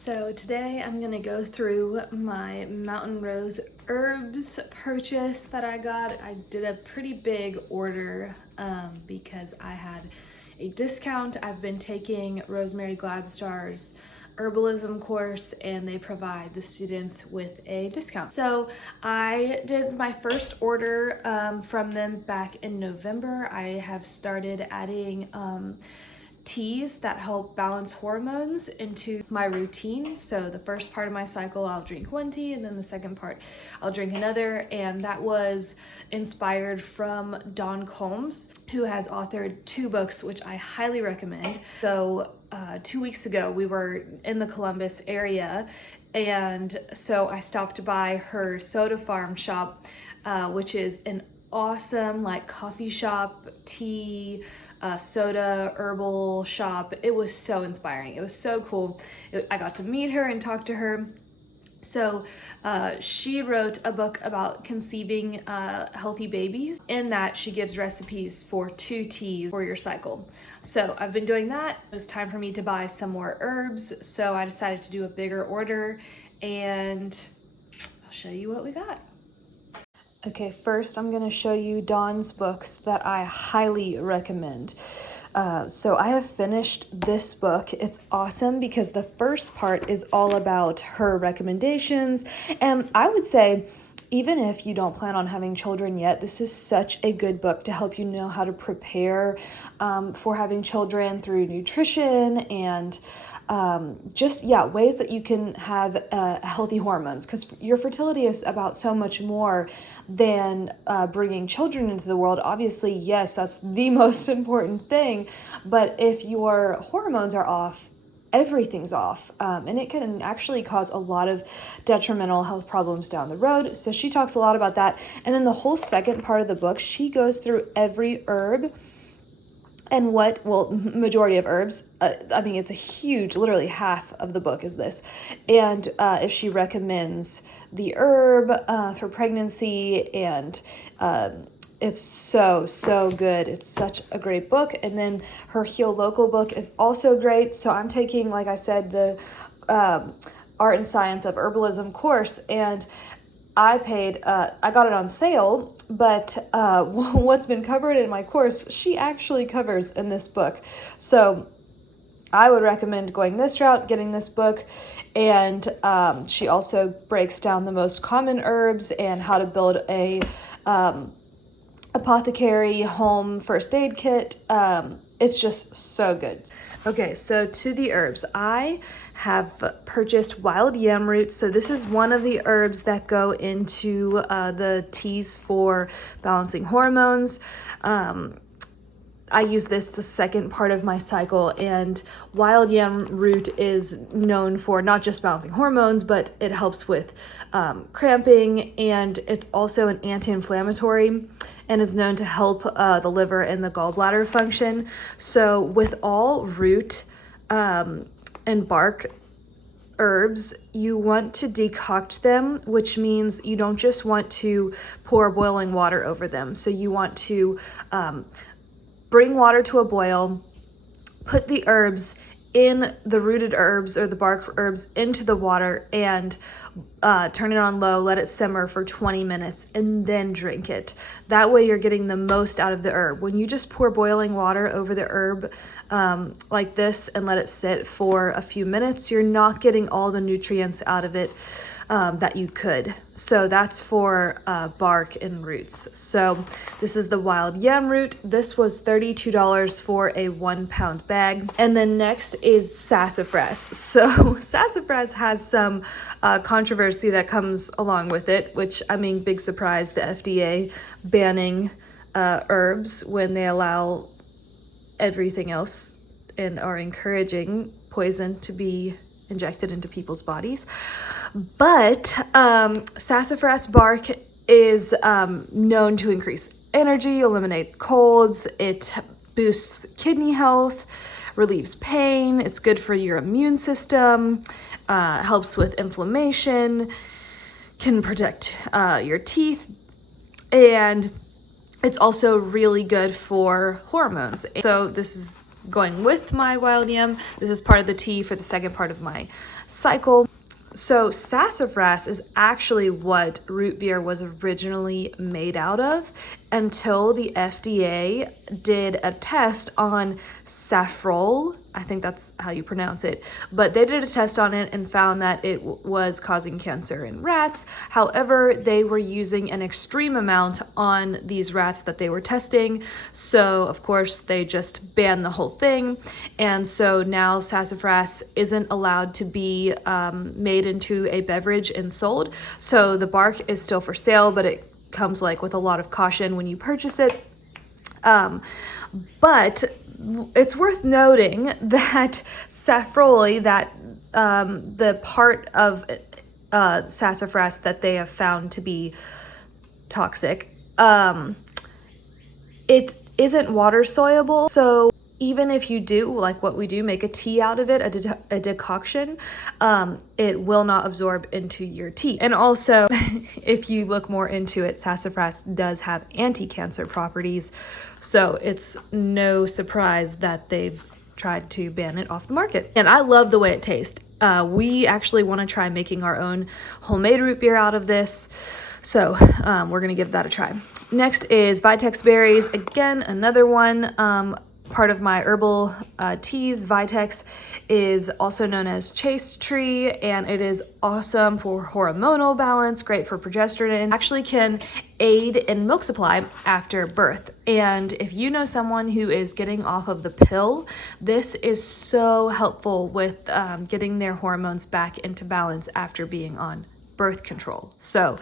So today I'm gonna go through my Mountain Rose herbs purchase that I got. I did a pretty big order because I had a discount. I've been taking Rosemary Gladstar's herbalism course and they provide the students with a discount. So I did my first order from them back in November. I have started adding teas that help balance hormones into my routine. So the first part of my cycle, I'll drink one tea, and then the second part, I'll drink another. And that was inspired from Dawn Combs, who has authored 2 books, which I highly recommend. So 2 weeks ago, we were in the Columbus area, and so I stopped by her soda farm shop, which is an awesome like coffee shop, tea, soda, herbal shop. It was so inspiring. It was so cool. I got to meet her and talk to her. So she wrote a book about conceiving healthy babies. In that, she gives recipes for 2 teas for your cycle. So I've been doing that. It was time for me to buy some more herbs. So I decided to do a bigger order, and I'll show you what we got. Okay, first I'm going to show you Dawn's books that I highly recommend. So I have finished this book. It's awesome because the first part is all about her recommendations. And I would say, even if you don't plan on having children yet, this is such a good book to help you know how to prepare for having children through nutrition and ways that you can have healthy hormones, because your fertility is about so much more than bringing children into the world. Obviously, yes, that's the most important thing, but if your hormones are off, everything's off, and it can actually cause a lot of detrimental health problems down the road. So she talks a lot about that. And then the whole second part of the book, she goes through every herb and majority of herbs. I mean, it's a huge, literally half of the book is this. And if she recommends the herb for pregnancy, and it's so good. It's such a great book. And then her Heal Local book is also great. So I'm taking, like I said, the Art and Science of Herbalism course, and I got it on sale, but what's been covered in my course, she actually covers in this book. So I would recommend going this route, getting this book. And she also breaks down the most common herbs and how to build a apothecary home first aid kit. It's just so good. Okay, so to the herbs, I have purchased wild yam root. So this is one of the herbs that go into the teas for balancing hormones. I use this the second part of my cycle, and wild yam root is known for not just balancing hormones, but it helps with cramping, and it's also an anti-inflammatory and is known to help the liver and the gallbladder function. So with all root and bark herbs, you want to decoct them, which means you don't just want to pour boiling water over them. So you want to bring water to a boil, put the herbs in the rooted herbs or the bark herbs into the water, and turn it on low, let it simmer for 20 minutes, and then drink it. That way you're getting the most out of the herb. When you just pour boiling water over the herb like this and let it sit for a few minutes, you're not getting all the nutrients out of it that you could. So that's for bark and roots. So this is the wild yam root. This was $32 for a 1-pound bag. And then next is sassafras. So sassafras has some controversy that comes along with it, which, I mean, big surprise, the FDA banning herbs when they allow everything else and are encouraging poison to be injected into people's bodies. But sassafras bark is known to increase energy, eliminate colds, it boosts kidney health, relieves pain, it's good for your immune system, helps with inflammation, can protect your teeth, and it's also really good for hormones. So this is going with my wild yam. This is part of the tea for the second part of my cycle. So sassafras is actually what root beer was originally made out of until the FDA did a test on saffrol. I think that's how you pronounce it, but they did a test on it and found that it was causing cancer in rats. However, they were using an extreme amount on these rats that they were testing. So of course they just banned the whole thing. And so now sassafras isn't allowed to be made into a beverage and sold. So the bark is still for sale, but it comes like with a lot of caution when you purchase it. But it's worth noting that saffroli, that the part of sassafras that they have found to be toxic, it isn't water soluble. So even if you do, like what we do, make a tea out of it, a decoction, it will not absorb into your tea. And also, if you look more into it, sassafras does have anti-cancer properties. So it's no surprise that they've tried to ban it off the market. And I love the way it tastes. We actually want to try making our own homemade root beer out of this. So we're going to give that a try. Next is Vitex berries. Again, another one. Part of my herbal teas. Vitex is also known as chaste tree, and it is awesome for hormonal balance, great for progesterone, actually can aid in milk supply after birth. And if you know someone who is getting off of the pill, this is so helpful with getting their hormones back into balance after being on birth control. So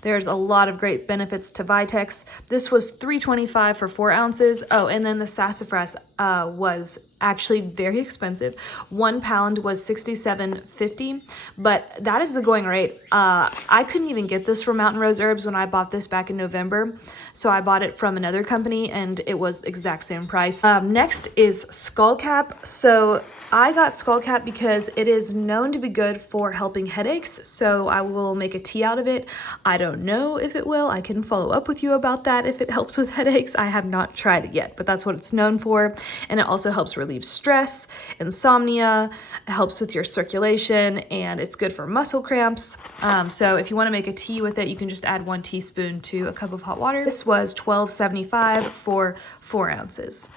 there's a lot of great benefits to Vitex. This was $3.25 for 4 ounces. Oh, and then the sassafras was actually very expensive. 1 pound was $67.50, but that is the going rate. I couldn't even get this from Mountain Rose Herbs when I bought this back in November. So I bought it from another company and it was the exact same price. Next is Skullcap. So I got Skullcap because it is known to be good for helping headaches. So I will make a tea out of it. I don't know if it will. I can follow up with you about that if it helps with headaches. I have not tried it yet, but that's what it's known for. And it also helps relieve stress, insomnia, it helps with your circulation, and it's good for muscle cramps. So if you want to make a tea with it, you can just add 1 teaspoon to a cup of hot water. This was $12.75 for 4 ounces.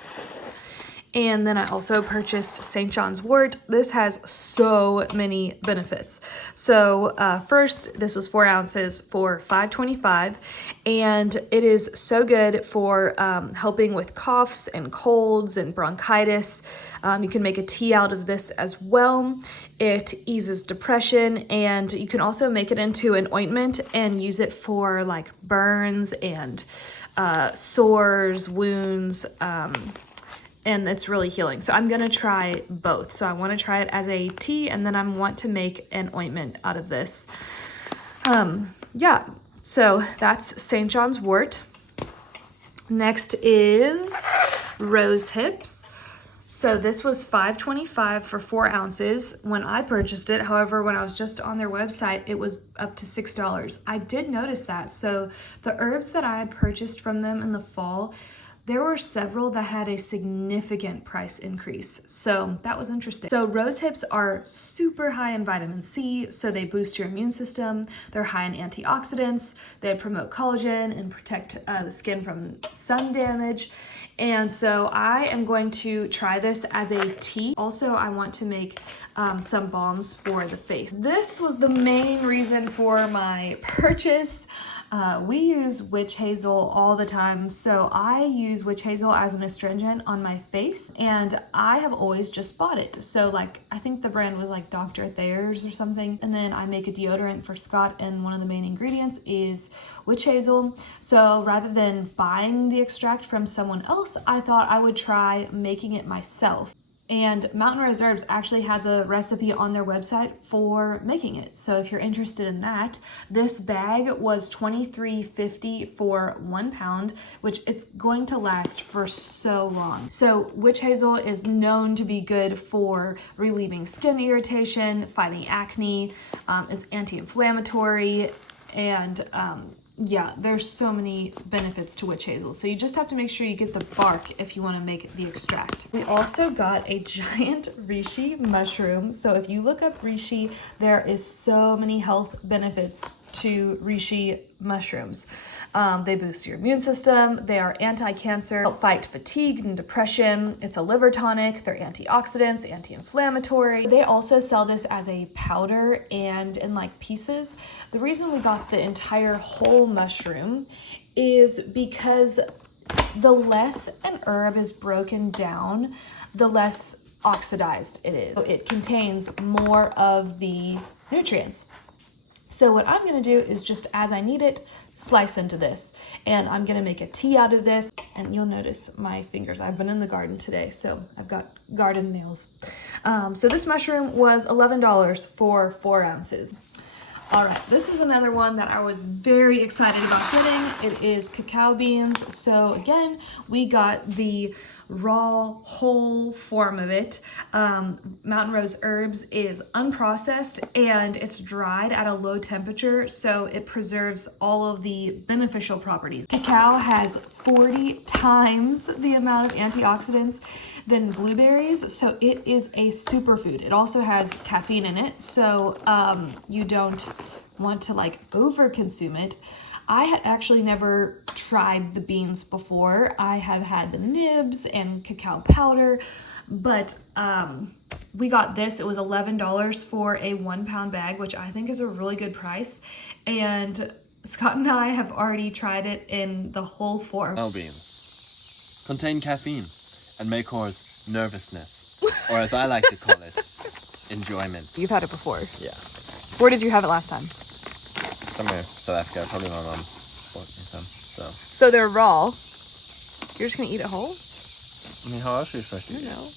And then I also purchased St. John's wort. This has so many benefits. So first, this was 4 ounces for $5.25, and it is so good for helping with coughs and colds and bronchitis. You can make a tea out of this as well. It eases depression, and you can also make it into an ointment and use it for like burns and sores, wounds, and it's really healing. So I'm gonna try both. So I wanna try it as a tea, and then I want to make an ointment out of this. Yeah, so that's St. John's wort. Next is rose hips. So this was $5.25 for 4 ounces when I purchased it. However, when I was just on their website, it was up to $6. I did notice that. So the herbs that I had purchased from them in the fall, there were several that had a significant price increase. So that was interesting. So rose hips are super high in vitamin C, so they boost your immune system. They're high in antioxidants. They promote collagen and protect the skin from sun damage. And so I am going to try this as a tea. Also, I want to make some balms for the face. This was the main reason for my purchase. We use witch hazel all the time, so I use witch hazel as an astringent on my face, and I have always just bought it. So like, I think the brand was like Dr. Thayer's or something, and then I make a deodorant for Scott, and one of the main ingredients is witch hazel. So rather than buying the extract from someone else, I thought I would try making it myself. And Mountain Rose Herbs actually has a recipe on their website for making it. So if you're interested in that, this bag was $23.50 for 1 pound, which it's going to last for so long. So witch hazel is known to be good for relieving skin irritation, fighting acne. It's anti-inflammatory, and yeah, there's so many benefits to witch hazel. So you just have to make sure you get the bark if you want to make the extract. We also got a giant reishi mushroom. So if you look up reishi, there is so many health benefits to reishi mushrooms. They boost your immune system. They are anti-cancer, help fight fatigue and depression. It's a liver tonic. They're antioxidants, anti-inflammatory. They also sell this as a powder and in like pieces. The reason we got the entire whole mushroom is because the less an herb is broken down, the less oxidized it is. So it contains more of the nutrients. So what I'm gonna do is just as I need it, slice into this. And I'm gonna make a tea out of this. And you'll notice my fingers, I've been in the garden today, so I've got garden nails. So this mushroom was $11 for 4 ounces. All right, this is another one that I was very excited about getting. It is cacao beans. So again, we got the raw whole form of it. Mountain Rose Herbs is unprocessed and it's dried at a low temperature, so it preserves all of the beneficial properties. Cacao has 40 times the amount of antioxidants than blueberries, so it is a superfood. It also has caffeine in it, so you don't want to like over consume it. I had actually never tried the beans before. I have had the nibs and cacao powder, but we got this. It was $11 for a 1 pound bag, which I think is a really good price. And Scott and I have already tried it in the whole form. Cacao beans contain caffeine and may cause nervousness, or as I like to call it, enjoyment. You've had it before? Yeah. Where did you have it last time? Somewhere in South Africa, probably my mom bought me some. So they're raw. You're just gonna eat it whole? I mean, how else are you supposed to eat it? No.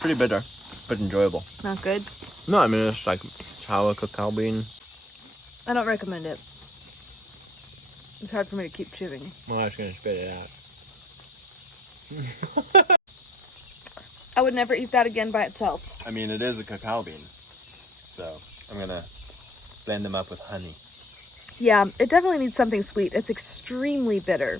Pretty bitter, but enjoyable. Not good? No, I mean, it's like sour cacao bean. I don't recommend it. It's hard for me to keep chewing. Well, I was gonna spit it out. I would never eat that again by itself. I mean, it is a cacao bean, so I'm gonna blend them up with honey. Yeah, it definitely needs something sweet. It's extremely bitter.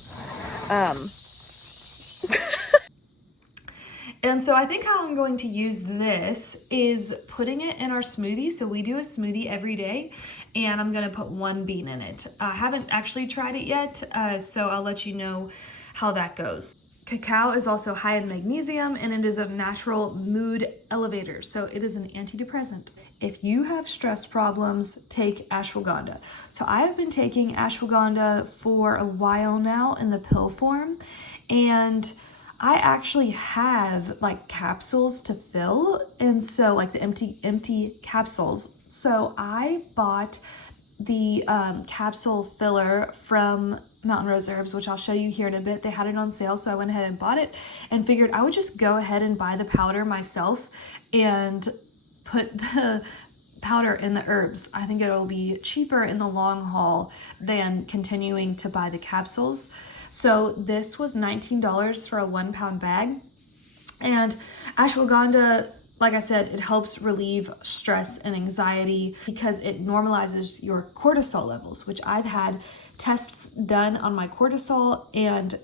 And so I think how I'm going to use this is putting it in our smoothie. So we do a smoothie every day and I'm gonna put 1 bean in it. I haven't actually tried it yet, so I'll let you know how that goes. Cacao is also high in magnesium and it is a natural mood elevator. So it is an antidepressant. If you have stress problems, take ashwagandha. So I have been taking ashwagandha for a while now in the pill form, and I actually have like capsules to fill, and so like the empty capsules. So I bought the capsule filler from Mountain Rose Herbs, which I'll show you here in a bit. They had it on sale, so I went ahead and bought it and figured I would just go ahead and buy the powder myself and put the powder in the herbs. I think it'll be cheaper in the long haul than continuing to buy the capsules. So this was $19 for a 1 pound bag. And ashwagandha, like I said, it helps relieve stress and anxiety because it normalizes your cortisol levels, which I've had tests done on my cortisol and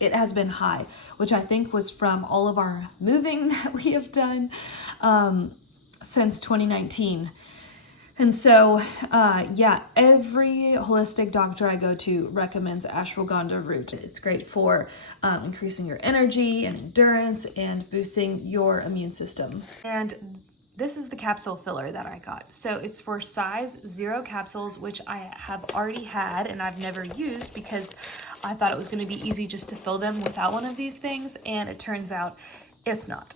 it has been high, which I think was from all of our moving that we have done since 2019. And so, yeah, every holistic doctor I go to recommends ashwagandha root. It's great for increasing your energy and endurance and boosting your immune system. And this is the capsule filler that I got. So it's for size 0 capsules, which I have already had and I've never used because I thought it was gonna be easy just to fill them without one of these things, and it turns out it's not.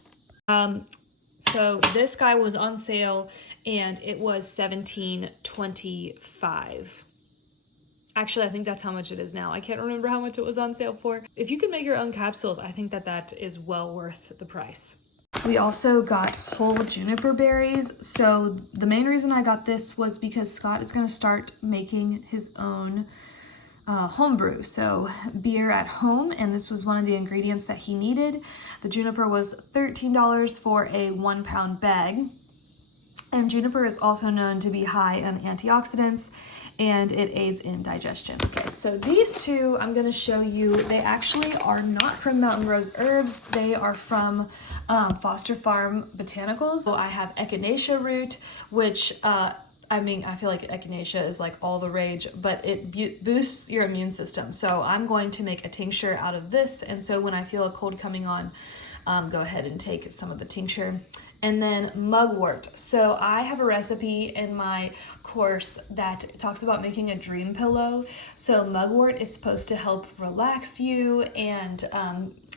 So this guy was on sale and it was $17.25. Actually, I think that's how much it is now. I can't remember how much it was on sale for. If you could make your own capsules, I think that that is well worth the price. We also got whole juniper berries. So the main reason I got this was because Scott is gonna start making his own homebrew, so beer at home, and this was one of the ingredients that he needed. The juniper was $13 for a 1 pound bag, and juniper is also known to be high in antioxidants and it aids in digestion. Okay, so these two I'm gonna show you, they actually are not from Mountain Rose Herbs. They are from Foster Farm Botanicals. So I have Echinacea root, which I mean, I feel like Echinacea is like all the rage, but it boosts your immune system. So I'm going to make a tincture out of this. And so when I feel a cold coming on, go ahead and take some of the tincture. And then mugwort. So I have a recipe in my course that talks about making a dream pillow. So mugwort is supposed to help relax you and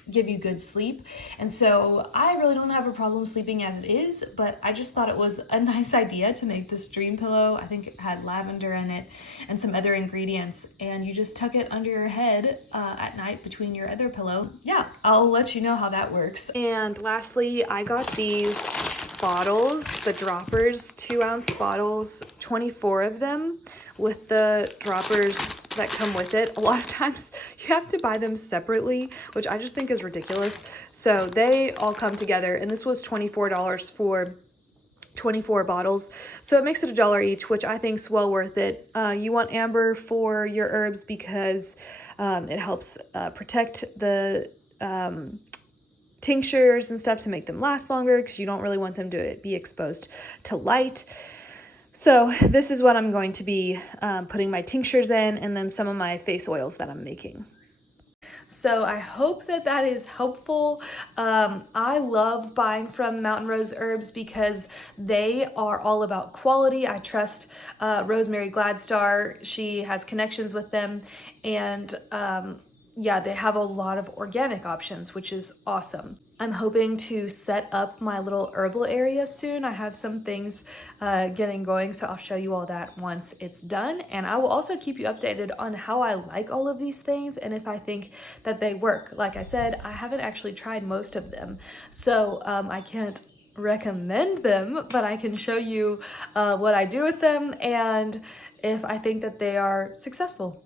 give you good sleep. And so I really don't have a problem sleeping as it is, but I just thought it was a nice idea to make this dream pillow. I think it had lavender in it and some other ingredients, and you just tuck it under your head at night between your other pillow. Yeah, I'll let you know how that works. And lastly, I got these bottles, the droppers, 2-ounce bottles, 24 of them with the droppers that come with it. A lot of times you have to buy them separately, which I just think is ridiculous. So they all come together, and this was $24 for 24 bottles. So it makes it $1 each, which I think is well worth it. You want amber for your herbs because it helps protect the tinctures and stuff to make them last longer, because you don't really want them to be exposed to light. So this is what I'm going to be putting my tinctures in, and then some of my face oils that I'm making. So I hope that that is helpful. I love buying from Mountain Rose Herbs because they are all about quality. I trust Rosemary Gladstar. She has connections with them, and yeah, they have a lot of organic options, which is awesome. I'm hoping to set up my little herbal area soon. I have some things getting going, so I'll show you all that once it's done. And I will also keep you updated on how I like all of these things and if I think that they work. Like I said, I haven't actually tried most of them, so I can't recommend them, but I can show you what I do with them and if I think that they are successful.